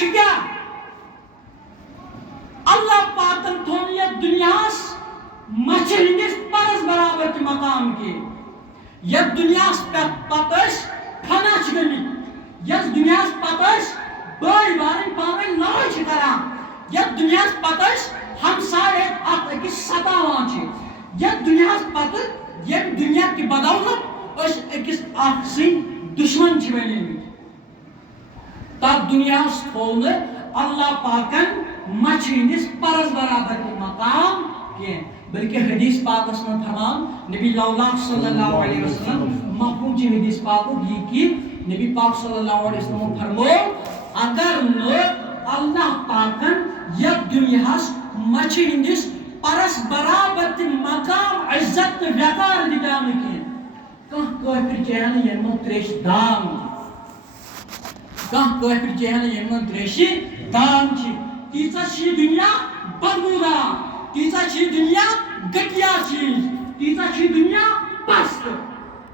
کیا اللہ پاکن تھون یہ دنیاس مچھ ہندس پرس برابر کی مقام کی یہ دنیاس پتش کھانا چگمی یہ دنیاس پتش بڑی بارن پاوے لڑائی چھ کران یہ دنیاس پتش ہمسائے اک اکس ستاوان چھ یہ دنیاس پتش یہ دنیا کی بدولت اس اکس اک سن دشمن چھ بنیمت تب دنیاس تھون اللہ پاکن مچھ ہندس پرس برابر کی مقام کی بلکہ حدیث پاک اس میں فرمان نبی اللہ صلی اللہ علیہ وسلم مفہوم چی حدیث پاک یہ کی نبی پاک صلی اللہ علیہ وسلم فرمو اگر نو اللہ پاکن یہ دنیاس مچھ ہندس پرس برابر کی مقام عزت وقار دیدان کی کہاں کوئی چہن یہ من تریش دام کہاں کوئی چہن یہ من تریشی دام چی تیسا چی دنیا بدبودار تیسا چی دنیا گٹیا چیز تیسا چی دنیا